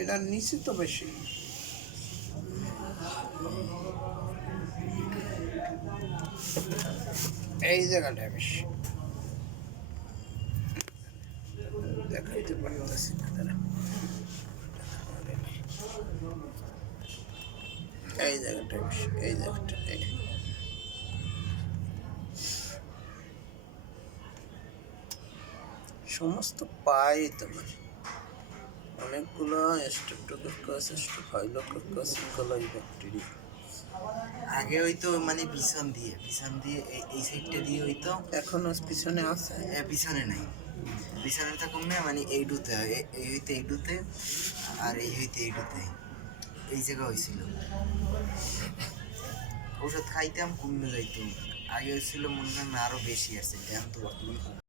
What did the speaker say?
এটার নিচে তো বেশি। এই জায়গাটা বেশি দেখাইতে পারতেছি না তারা। এই জায়গাটা বেশি, এই জায়গাটা সমস্ত পাই তোমার অনেকগুলো স্ট্রেপ্টোকক্কাস, স্টেফাইলোকক্কাস, ইকোলাই ব্যাকটেরিয়া। আগে হইতো মানে পিছন দিয়ে এই সাইডটা দিয়ে হইতো, এখনো পিছনে আছে। পিছনে নাই, পিছনে তো কমে মানে এইডুতে এই হইতে এইডুতে, আর এই হইতে এইডুতে, এই জায়গা হয়েছিল। ওষুধ খাইতাম কমে যাইতো, আগে হয়েছিল মনে করেন আরো বেশি আছে, এখন তো বর্তমানে